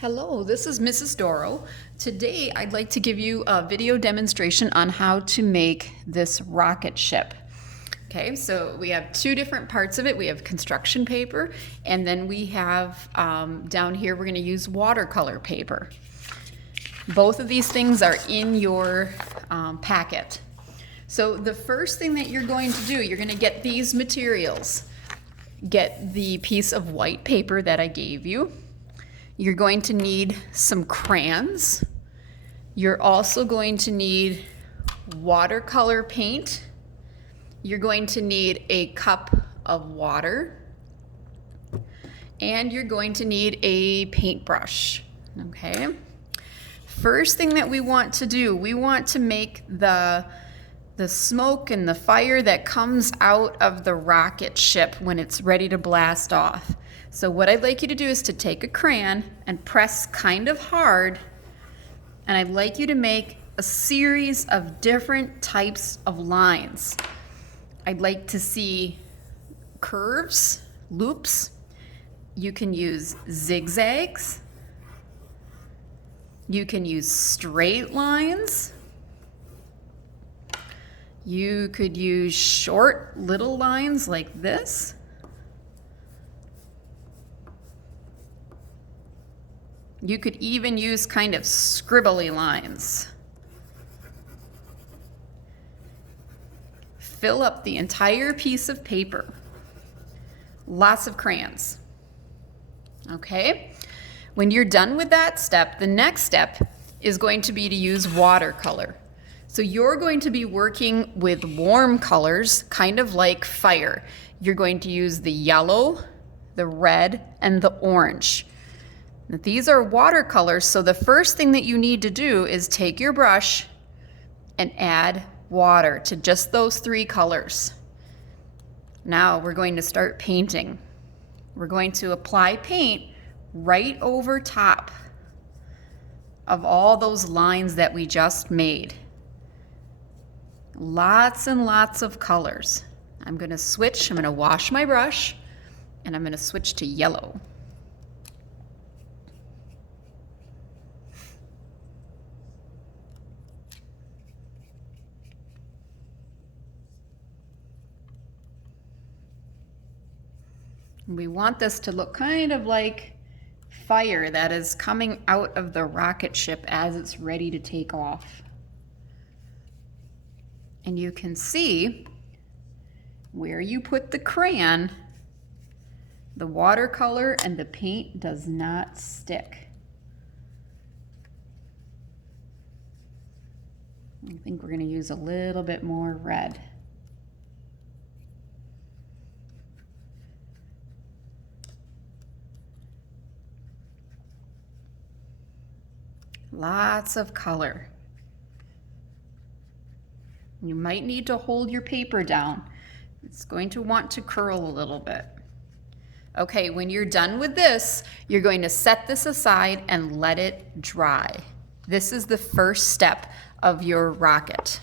Hello, this is Mrs. Doro. Today I'd like to give you a video demonstration on how to make this rocket ship. Okay, so we have two different parts of it. We have construction paper, and then we have down here we're going to use watercolor paper. Both of these things are in your packet. So the first thing that you're going to do, you're going to get these materials. Get the piece of white paper that I gave you. You're going to need some crayons. You're also going to need watercolor paint. You're going to need a cup of water. And you're going to need a paintbrush, okay? First thing that we want to do, we want to make the smoke and the fire that comes out of the rocket ship when it's ready to blast off. So what I'd like you to do is to take a crayon and press kind of hard, and I'd like you to make a series of different types of lines. I'd like to see curves, loops. You can use zigzags. You can use straight lines. You could use short little lines like this. You could even use kind of scribbly lines. Fill up the entire piece of paper. Lots of crayons. Okay? When you're done with that step, the next step is going to be to use watercolor. So you're going to be working with warm colors, kind of like fire. You're going to use the yellow, the red, and the orange. Now, these are watercolors, so the first thing that you need to do is take your brush and add water to just those three colors. Now we're going to start painting. We're going to apply paint right over top of all those lines that we just made. Lots and lots of colors. I'm going to wash my brush, and I'm going to switch to yellow. We want this to look kind of like fire that is coming out of the rocket ship as it's ready to take off. And you can see where you put the crayon, the watercolor and the paint does not stick. I think we're going to use a little bit more red. Lots of color. You might need to hold your paper down. It's going to want to curl a little bit. Okay, when you're done with this, you're going to set this aside and let it dry. This is the first step of your rocket.